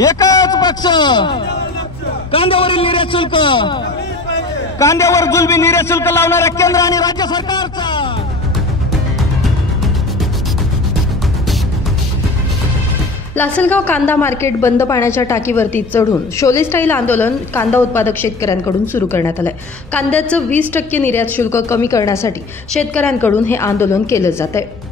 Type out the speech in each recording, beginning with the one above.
एकच पक्ष कांद्यावरील निर्यात शुल्क, कांद्यावर जुलमी निर्यात शुल्क लावणाऱ्या केंद्र आणि राज्य सरकारचा लासलगाव कांदा मार्केट बंद पाण्याच्या टाकीवरती चढून शोले स्टाईल आंदोलन कांदा उत्पादक शेतकऱ्यांकडून सुरू करण्यात आलंय। कांद्याचं 20% निर्यात शुल्क कमी करण्यासाठी शेतकऱ्यांकडून हे आंदोलन केलं जात आहे।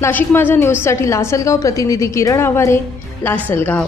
नाशिक माझा न्यूजसाठी लासलगाव प्रतिनिधी किरण आवारे, लासलगाव।